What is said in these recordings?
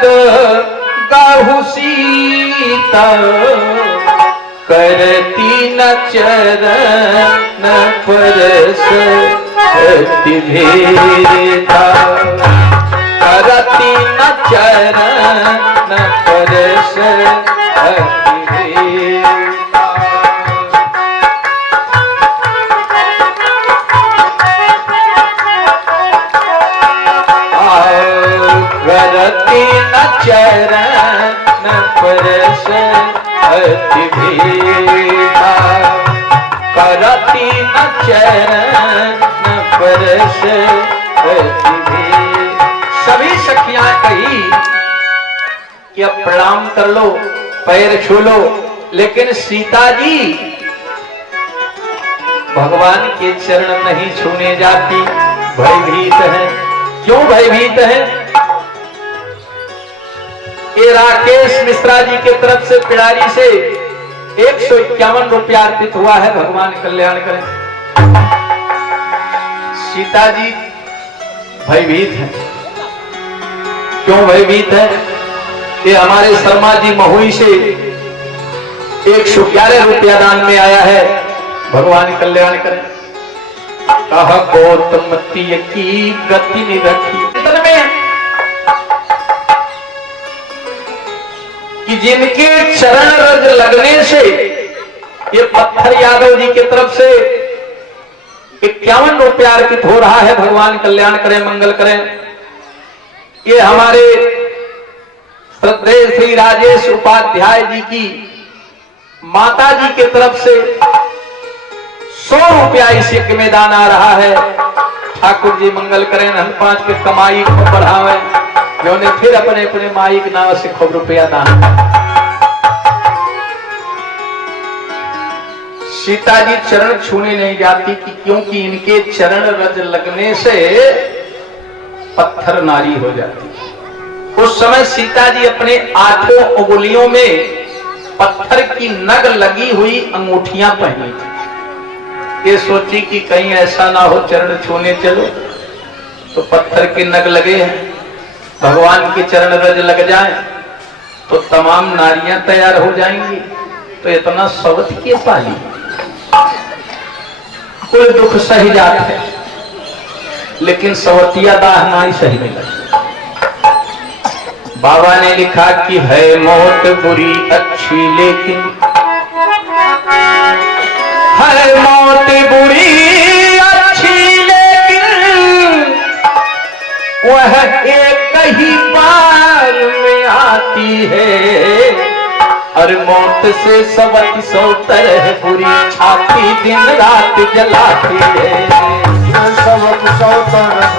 पद गाहु सीता, करती न चरण परस अति भेदा, करती न चरण परस अति भेदा। करती न चरण परस अति भेदा, करती न चरण परस अति भेदा। सभी सखियां कही कि अब प्रणाम कर लो, पैर छू लो, लेकिन सीता जी भगवान के चरण नहीं छूने जाती, भयभीत है। क्यों भयभीत है? ये राकेश मिश्रा जी के तरफ से पिड़ारी से 151 रुपया अर्पित हुआ है, भगवान कल्याण करें। सीता जी भयभीत है। क्यों भयभीत है? ये हमारे शर्मा जी महुई से 111 रुपया दान में आया है, भगवान कल्याण करें। कहा गौतम की गति निरखी में कि जिनके चरण रज लगने से, ये पत्थर यादव जी की तरफ से 51 रुपया अर्पित हो रहा है, भगवान कल्याण करें, मंगल करें। ये हमारे श्रद्धेय श्री राजेश उपाध्याय जी की माता जी की तरफ से 100 रुपया इस यज्ञ में दान आ रहा है। ठाकुर जी मंगल करें, हम 5 के कमाई को बढ़ावे, जिन्होंने फिर अपने अपने माई के नाम से खूब रुपया दान। सीता जी चरण छूने नहीं जाती कि क्योंकि इनके चरण रज लगने से पत्थर नारी हो जाती। उस समय सीता जी अपने 8 उंगलियों में पत्थर की नग लगी हुई अंगूठियां पहनी थी। ये सोची कि कहीं ऐसा ना हो चरण छूने चलो तो पत्थर की नग लगे हैं, भगवान के चरण रज लग जाए तो तमाम नारियां तैयार हो जाएंगी। तो इतना सवत के पाली, कोई दुख सही जाता है, लेकिन सवतिया दाह नहीं सही मिला। बाबा ने लिखा कि है मौत बुरी अच्छी, लेकिन है मौत बुरी अच्छी, लेकिन वह एक ही बार में आती है। और मौत से सबक 100 तरह बुरी, छाती दिन रात जलाती है। सबक 100 तरह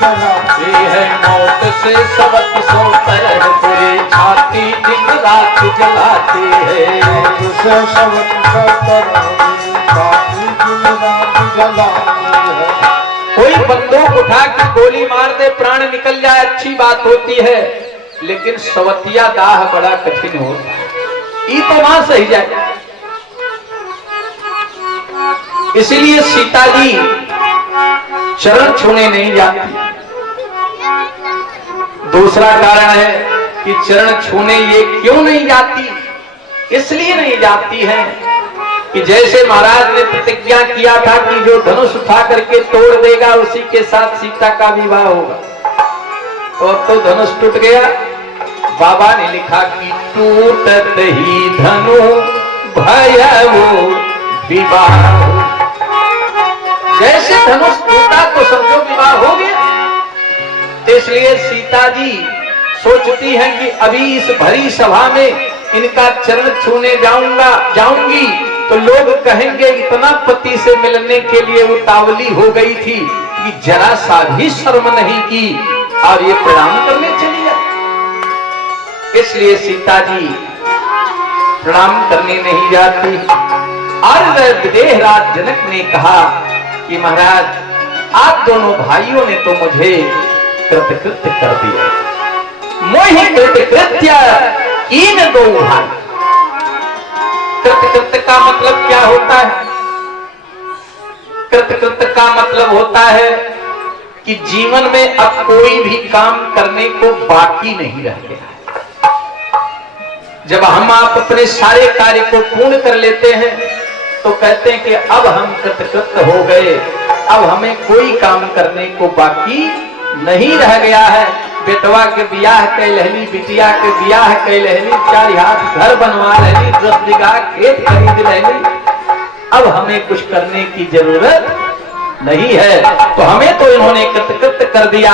जलाती है, मौत से सबक 100 तरह बुरी, छाती दिन रात जलाती है। से सबक 100 तरह छाती दिन रात जलाती है। कोई बंदूक उठा के गोली मार दे, प्राण निकल जाए, अच्छी बात होती है, लेकिन सवतिया दाह बड़ा कठिन होता है। ये तो वहां सही जाए। इसीलिए सीता जी चरण छूने नहीं जाती। दूसरा कारण है कि चरण छूने ये क्यों नहीं जाती? इसलिए नहीं जाती है कि जैसे महाराज ने प्रतिज्ञा किया था कि जो धनुष उठा करके तोड़ देगा उसी के साथ सीता का विवाह होगा, तो अब तो धनुष टूट गया। बाबा ने लिखा कि टूटत ही धनु भयउ विवाह। जैसे धनुष टूटा तो समझो विवाह हो गया। इसलिए सीता जी सोचती हैं कि अभी इस भरी सभा में इनका चरण छूने जाऊंगी तो लोग कहेंगे इतना पति से मिलने के लिए उतावली हो गई थी कि जरा सा भी शर्म नहीं की और ये प्रणाम करने चली है। इसलिए सीता जी प्रणाम करने नहीं जाती। और विदेहराज जनक ने कहा कि महाराज आप दोनों भाइयों ने तो मुझे कृतकृत्य कर दिया, मोहि कृतकृत्य इन दो भाई। कृतकृत्य का मतलब क्या होता है? कृतकृत्य का मतलब होता है कि जीवन में अब कोई भी काम करने को बाकी नहीं रह गया है। जब हम आप अपने सारे कार्य को पूर्ण कर लेते हैं तो कहते हैं कि अब हम कृतकृत हो गए, अब हमें कोई काम करने को बाकी नहीं रह गया है। बेटवा के बियाह कई लहली, बिटिया के बियाह कई लहली, 4 हाथ घर बनवा लहली, 10 बीघा खेत खरीद लहली, अब हमें कुछ करने की जरूरत नहीं है। तो हमें तो इन्होंने कृतकृत कर दिया।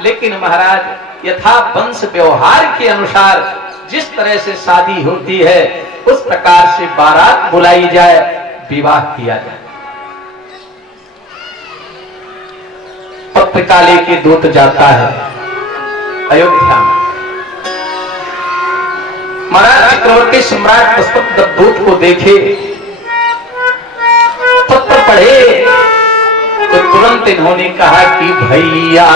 लेकिन महाराज यथा वंश व्यवहार के अनुसार जिस तरह से शादी होती है उस प्रकार से बारात बुलाई जाए, विवाह किया जाए। पत्र लेके दूत जाता है अयोध्या में। महाराज चक्रवर्ती सम्राट पुष्पक दूत को देखे, पत्र पढ़े तो तुरंत इन्होंने कहा कि भैया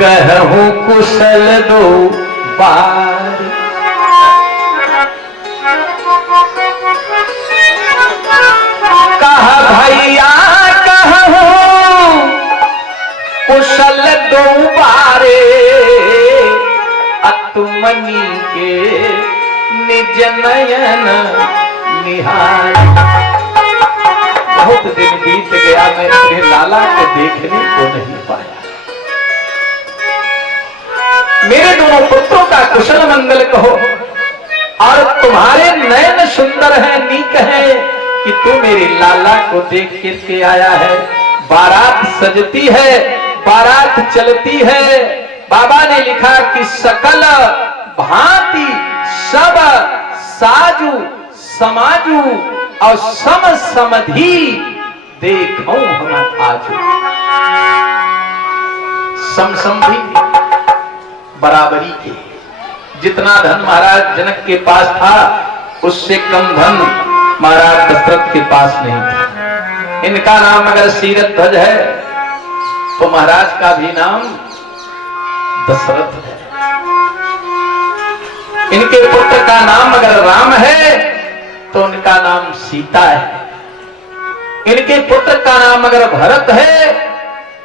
कहूं कुशल दो बार। कहा भैया कहूं कुशल दो बारे, अतुमनी के निज नयन निहार। बहुत दिन बीत गया, मैं अपने लाला को देखने को नहीं पाया। मेरे दोनों पुत्रों का कुशल मंगल कहो, और तुम्हारे नयन सुंदर हैं, नीक है कि तू मेरे लाला को देख के आया है। बारात सजती है, बारात चलती है। बाबा ने लिखा कि सकल भांति सब साजू समाजू और सम समधि देखूं हम आजू। समसमधि बराबरी के। जितना धन महाराज जनक के पास था उससे कम धन महाराज दशरथ के पास नहीं था। इनका नाम अगर सीरथ ध्वज है तो महाराज का भी नाम दशरथ है। इनके पुत्र का नाम अगर राम है तो उनका नाम सीता है। इनके पुत्र का नाम अगर भरत है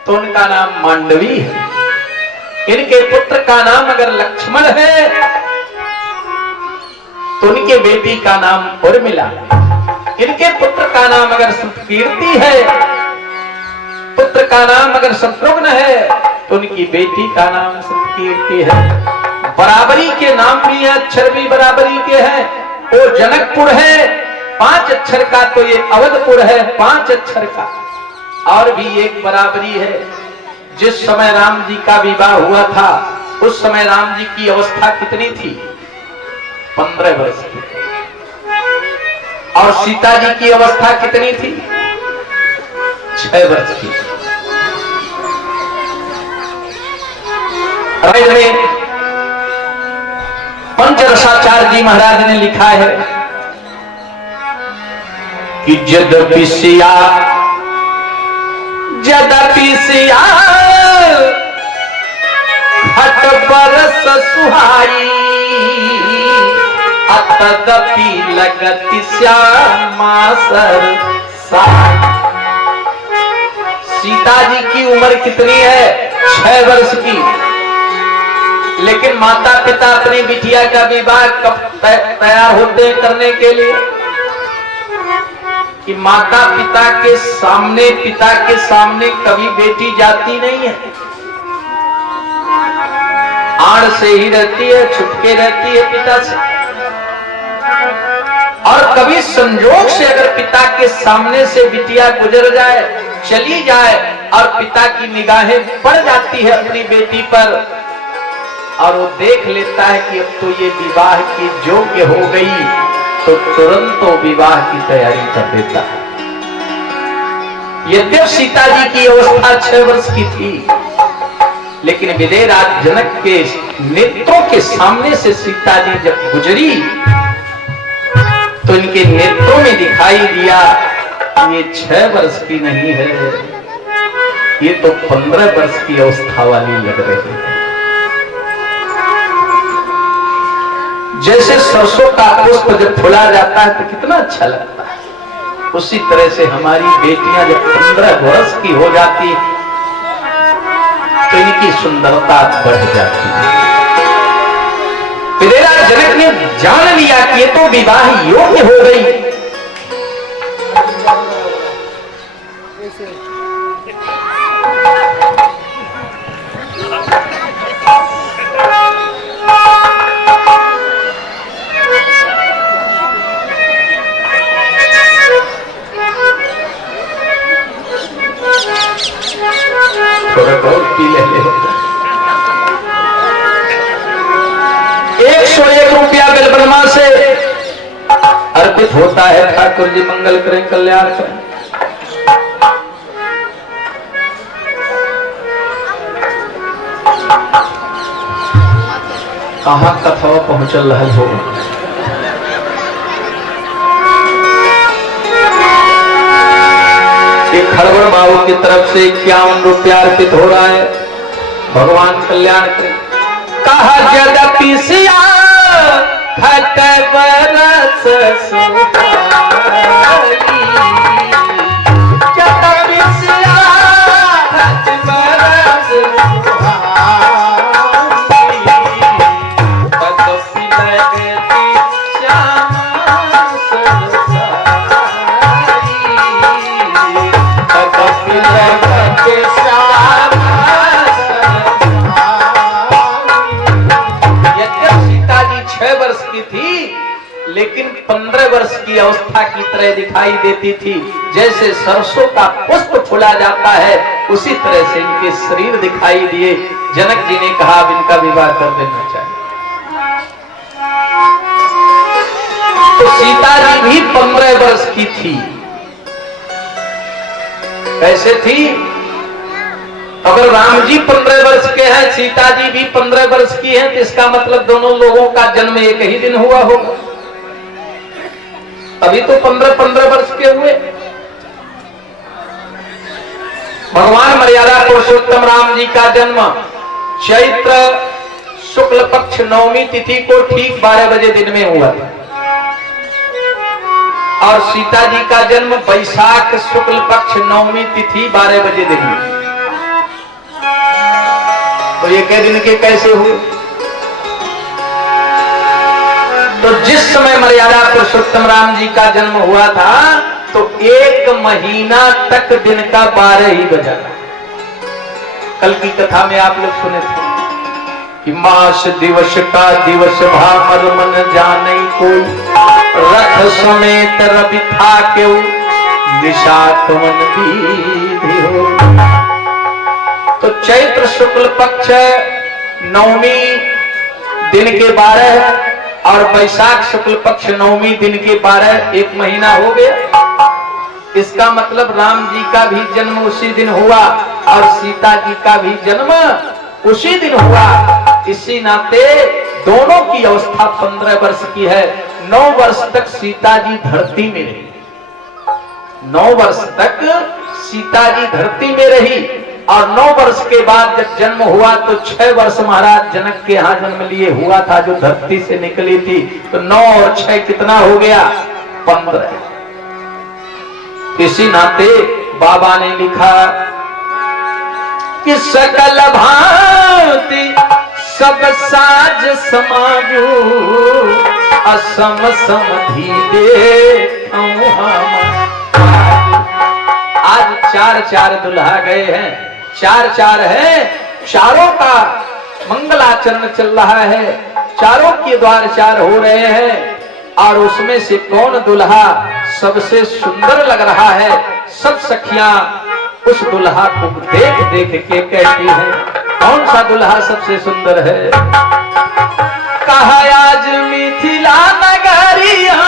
तो उनका नाम मांडवी है। इनके पुत्र का नाम अगर लक्ष्मण है तो उनके बेटी का नाम उर्मिला। इनके पुत्र का नाम अगर कीर्ति है, पुत्र का नाम अगर शत्रुघ्न है तो उनकी बेटी का नाम कीर्ति है। बराबरी के नाम भी है, अक्षर भी बराबरी के हैं। वो जनकपुर है 5 अक्षर का, तो ये अवधपुर है 5 अक्षर का। और भी एक बराबरी है। जिस समय राम जी का विवाह हुआ था उस समय राम जी की अवस्था कितनी थी? 15 वर्ष की। और सीता जी की अवस्था कितनी थी? 6 वर्ष की। में पंचरसाचार्य जी महाराज ने लिखा है कि जदपि सिया हट बरस सुहाई, अतदपि लगति श्यामा सर साई। सीता जी की उम्र कितनी है? 6 वर्ष की। लेकिन माता पिता अपनी बिटिया का विवाह कब तैयार होते हैं करने के लिए? कि माता पिता के सामने कभी बेटी जाती नहीं है। आड़ से ही रहती है, छुपके रहती है पिता से। और कभी संजोग से अगर पिता के सामने से बिटिया गुजर जाए, चली जाए और पिता की निगाहें पड़ जाती है अपनी बेटी पर और वो देख लेता है कि अब तो ये विवाह की योग्य हो गई, तो तुरंत तो विवाह की तैयारी कर देता है। यद्यप सीता जी की अवस्था 6 वर्ष की थी, लेकिन विजयराज जनक के नेत्रों के सामने से सीता जी जब गुजरी तो इनके नेत्रों में दिखाई दिया ये 6 वर्ष की नहीं है, ये तो 15 वर्ष की अवस्था वाली लग रही है। जैसे सरसों का पुष्प जब फुला जाता है तो कितना अच्छा लगता है, उसी तरह से हमारी बेटियां जब 15 वर्ष की हो जाती तो इनकी सुंदरता बढ़ जाती है। फिर जनक ने जान लिया कि ये तो विवाह योग्य हो गई। थोड़ा बहुत पी ले 101 रुपया बिलबनमा से अर्पित होता है। ठाकुर जी मंगल करें, कल्याण करें। कहां कथा पहुंचल रहा हो। एक खड़बड़ बाबू की तरफ से 51 रुपया अर्पित हो रहा है। भगवान कल्याण करें। कहा यद्यपि सिया खट बरस सुहाई, यद्यपि सिया खट बरस सुहाई, तदपि लगती श्यामा सरसाई, तदपि लगती श्यामा सरसाई। सीता जी 6 वर्ष की थी, लेकिन 15 वर्ष की अवस्था की तरह दिखाई देती थी। जैसे सरसों का पुष्प फूला जाता है, उसी तरह से इनके शरीर दिखाई दिए। जनक जी ने कहा अब इनका विवाह कर देना चाहिए। तो सीता जी भी 15 वर्ष की थी। कैसे थी? अगर राम जी 15 वर्ष के हैं, सीता जी भी 15 वर्ष की हैं, तो इसका मतलब दोनों लोगों का जन्म एक ही दिन हुआ होगा। अभी तो 15-15 वर्ष के हुए। भगवान मर्यादा पुरुषोत्तम राम जी का जन्म चैत्र शुक्ल पक्ष नवमी तिथि को ठीक 12 बजे दिन में हुआ था, और सीता जी का जन्म वैशाख शुक्ल पक्ष नवमी तिथि 12 बजे दिन में। तो ये कई दिन के कैसे हुए? तो जिस समय मर्यादा पुरुषोत्तम राम जी का जन्म हुआ था, तो 1 महीना तक दिन का 12 ही बजा। कल की कथा में आप लोग सुने थे कि मास दिवस का दिवस भामर मन जाने कोई, रथ समेत रवि था क्यों विशाखवन विधि हो। तो चैत्र शुक्ल पक्ष नवमी दिन के 12 और वैशाख शुक्ल पक्ष नवमी दिन के 12, 1 महीना हो गया। इसका मतलब राम जी का भी जन्म उसी दिन हुआ और सीता जी का भी जन्म उसी दिन हुआ। इसी नाते दोनों की अवस्था 15 वर्ष की है। 9 वर्ष तक सीता जी धरती में रही। 9 वर्ष तक सीता जी धरती में रही, और 9 वर्ष के बाद जब जन्म हुआ तो 6 वर्ष महाराज जनक के यहाँ जन्म लिए हुआ था, जो धरती से निकली थी। तो 9 और 6 कितना हो गया? 15। इसी नाते बाबा ने लिखा कि सकल भांति सब साज समाजू, असम समधि देखूं हम। आज 4-4 दुल्हा गए हैं, 4-4 है। चारों का मंगलाचरण चल रहा है, चारों के द्वार 4 हो रहे हैं, और उसमें से कौन दुल्हा सबसे सुंदर लग रहा है? सब सखियां उस दुल्हा को देख देख के कहती हैं कौन सा दुल्हा सबसे सुंदर है। कहा आज मिथिला नगरिया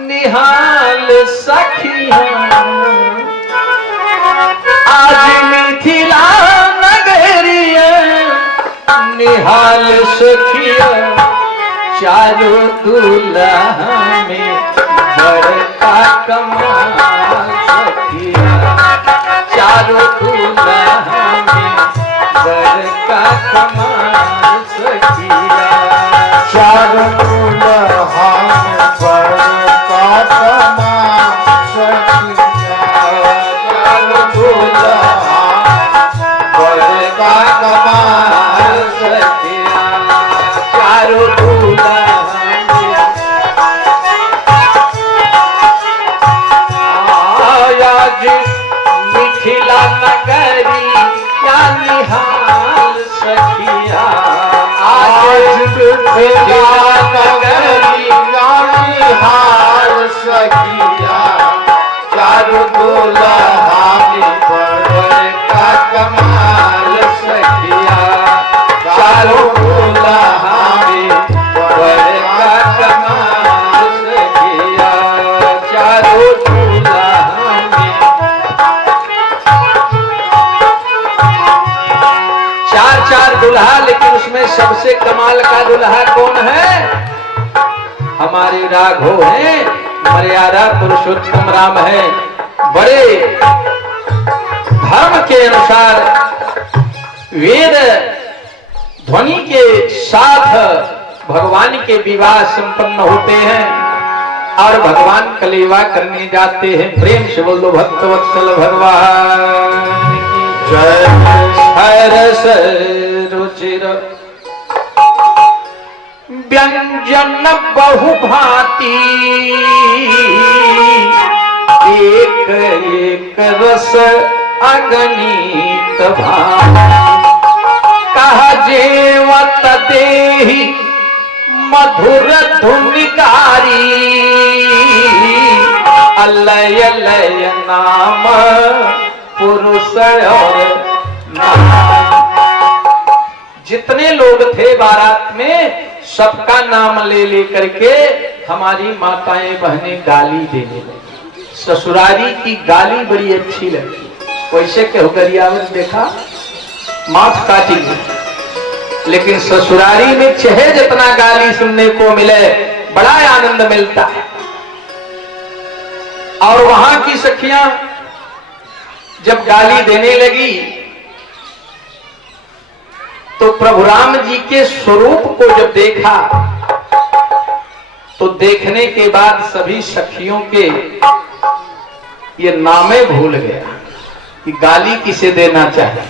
निहाल सखिया, आज मिथिला नगरिया निहाल सखिया, चारों दुल्हा में बड़का कमाल सखिया, चारों दुल्हा में बड़का कमाल सखिया, चारों दुल्हा में बड़का कमाल सखिया, चारों दुल्हा बड़का सखिया आज मिथिला नगरी रानी हार सखिया चारू दुल्हा में बड़ का कमाल सखिया चारों दुल्हा में बड़ का कमाल सखिया चारों दुल्हा में। चार चार दुल्हा, लेकिन उसमें सबसे कमाल का दुल्हा कौन है? हमारे राघव हैं, मर्यादा पुरुषोत्तम राम है। बड़े धर्म के अनुसार वेद ध्वनि के साथ भगवान के विवाह संपन्न होते हैं और भगवान कलेवा करने जाते हैं। प्रेम से बोलो भक्तवत्सल भगवान की जय। हरस रुचिर व्यंजन बहुभांति एक एक रस अगणित भांति कहा जेवत देहि मधुर धुनिकारी अलय लय नाम पुरुष और नाम। जितने लोग थे बारात में सबका नाम ले ले करके हमारी माताएं बहनें गाली देने लगी। ससुरारी की गाली बड़ी अच्छी लगी। वैसे के गरियावत देखा माफ काटेंगे, लेकिन ससुरारी में चाहे जितना गाली सुनने को मिले बड़ा आनंद मिलता है। और वहां की सखियां जब गाली देने लगी तो प्रभु राम जी के स्वरूप को जब देखा तो देखने के बाद सभी सखियों के ये नामे भूल गया कि गाली किसे देना चाहिए।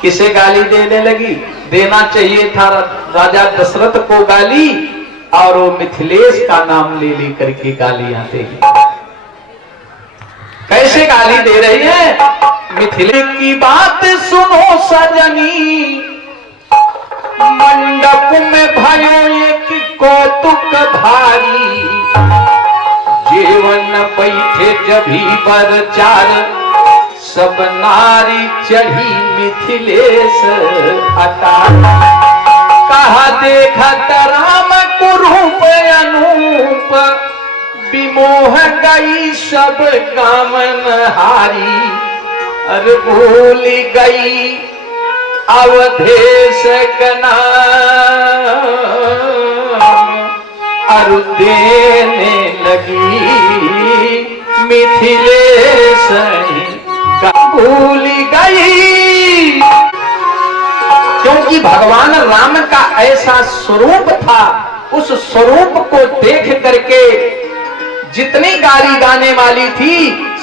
किसे गाली देने लगी? देना चाहिए था राजा दशरथ को गाली, और वो मिथिलेश का नाम ले ले करके गालियां देगी। कैसे गाली दे रही है? मिथिलेश की बात सुनो सजनी, मंडप में भयो एक कौतुक भारी, जीवन बैठे जभी बर चार, सब नारी चढ़ी मिथिलेश अटार। कहा देखत राम कुरूप अनूप, विमोह गई सब कामन हारी, अरे भूल गई अवधेश कना अरु देने लगी मिथिलेश भूल गई। क्योंकि भगवान राम का ऐसा स्वरूप था, उस स्वरूप को देख करके जितनी गाली गाने वाली थी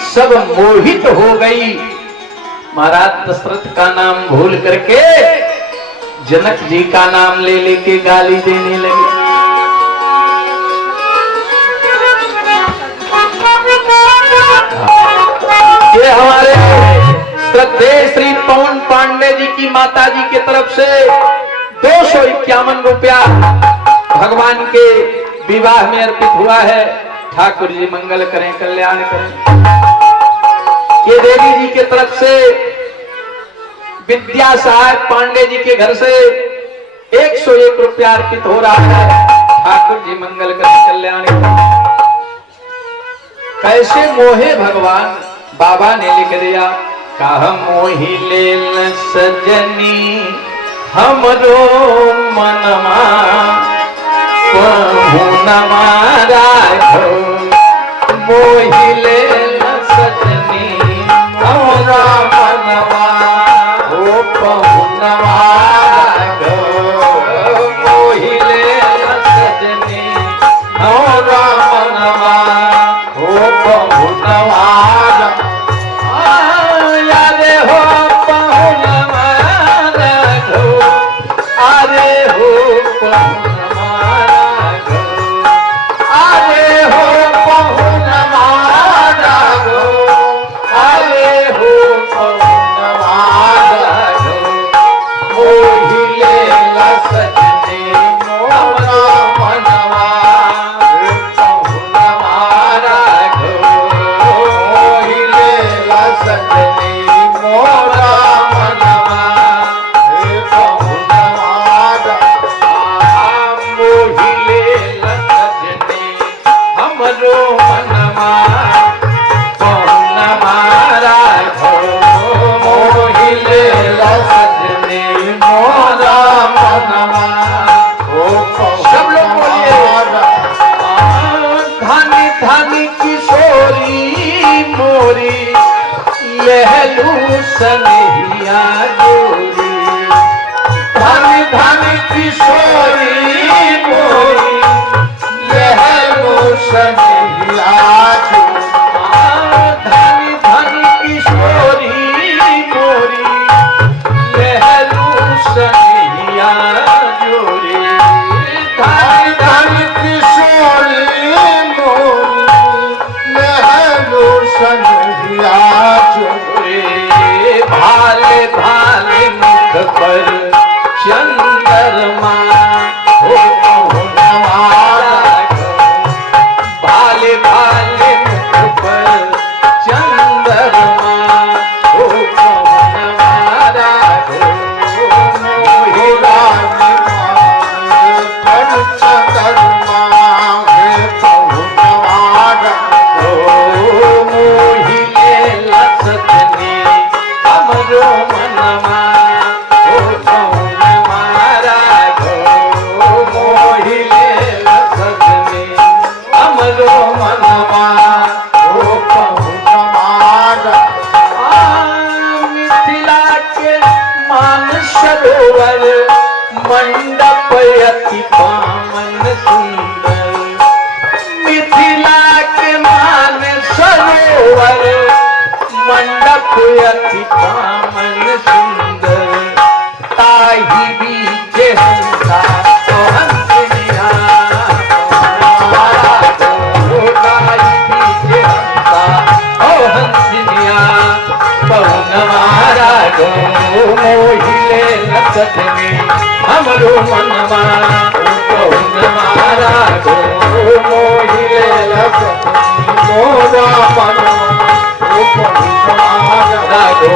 सब मोहित हो गई। महाराज दशरथ का नाम भूल करके जनक जी का नाम ले लेके गाली देने लगे। ये हमारे श्रद्धेय श्री पवन पांडे जी की माता जी की तरफ से 251 रुपया भगवान के विवाह में अर्पित हुआ है। ठाकुर जी मंगल करें, कल्याण करें। ये देवी जी की तरफ से विद्या सहायक पांडे जी के घर से 101 रुपया अर्पित हो रहा है। ठाकुर जी मंगल करें, कल्याण करें। कैसे मोहे भगवान, बाबा ने लिख दिया, कहा मोहि लेल सजनी हमरो मनमा, पहुनमा राघो मोहि लेल सजनी हमरा मनवा, ओ पहुनमा राघो मोहि लेल सजनी हमरा मनवा, ओ पहुनमा अरे हो पहुनमा राघो, अरे हो पहुनमा राघो, अरे हो पहुनमा राघो, अरे हो पहुनमा राघो, मोहि लेल सजने हमरो मनवा पहुनवा राघो मोहिलेला सजनी मोरा मनवा हे पहुनवा मोहिले सजने हमरो मनवा पहुनवा राघो मोहिले सजने मोरा मनवा सब लोग बोलिए धानी धानी किशोरी मोरी लहलू सनहिया जोरी धानी धानी किशोरी मोरी लहलू सनहिया धानी धानी किशोरी मोरी लहलू सनहिया जोरी धानी धानी किशोरी मोरी लहलू सनहिया रे भाले भाले मुख पर चंद्रमा हो पहुनवा राघो भाले भाले मुख पर चंद्रमा हो पहुनवा राघो मोहिला चंद्रमा हे पहुनवा मोहिले सजने हमरो मनवा ओ पहुनवा राघो मोहिले सजने हमरो मनवा ओ पहुनवा मिथिला के मान सरोवर मंडप अति पावन सुंदर मिथिला के मान सरोवर मंडप अति पावन सुंदर ताही बीच हंसा तो हंसिया ताही बीच हंसा ओ हंसिया पहुनवा राघो मोहिले सजने हमरो मनवा पहुनवा राघो मोहिले मोरा मनवा राघो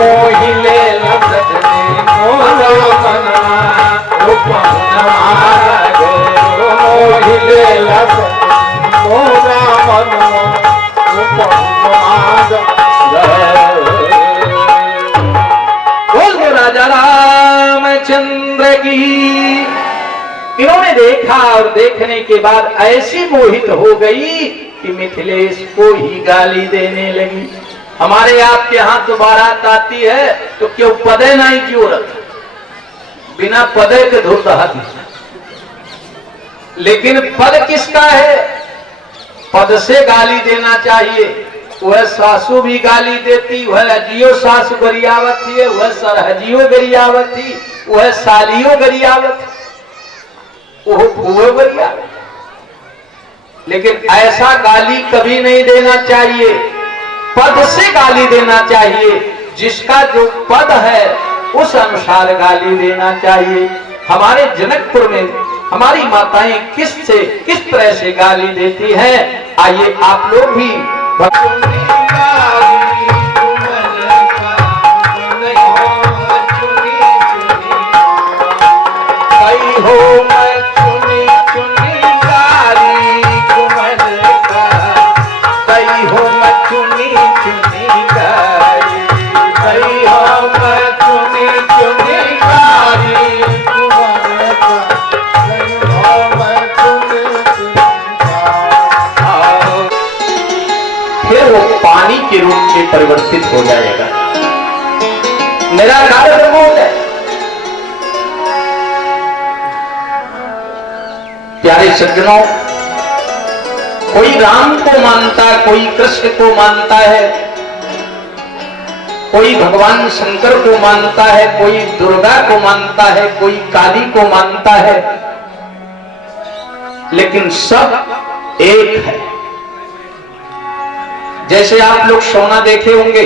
मोहिले सजने मोरा मनवा पहुनवा राघो मोहिले मोरा मनवा बोल दो राजा रामचंद्र की। इन्होंने देखा और देखने के बाद ऐसी मोहित हो गई कि मिथिलेश को ही गाली देने लगी। हमारे आपके यहाँ तो बारात आती है तो क्यों पदे नहीं की औरत बिना पदे के धुत हाथी, लेकिन पद किसका है? पद से गाली देना चाहिए। वह सासू भी गाली देती, वह अजियो सासू गरियावत थी, वह सरहजियो गरियावत थी, वह सालियो गरियावत, वह फूहो गरियावत। लेकिन ऐसा गाली कभी नहीं देना चाहिए, पद से गाली देना चाहिए। जिसका जो पद है उस अनुसार गाली देना चाहिए। हमारे जनकपुर में हमारी माताएं किस तरह से गाली देती हैं, आइए आप लोग भी हो मैं चुनी चुनी गारी कुमल का, कई हो मैं चुनी चुनी गारी, कई हो मैं चुनी चुनी गारी कुमल का, कई हो मैं चुनी चुनी गारी। फिर वो पानी के रूप में परिवर्तित हो जाएगा। मेरा कारण बोल है। प्यारे सज्जनों, कोई राम को मानता है, कोई कृष्ण को मानता है, कोई भगवान शंकर को मानता है, कोई दुर्गा को मानता है, कोई काली को मानता है, लेकिन सब एक है। जैसे आप लोग सोना देखे होंगे,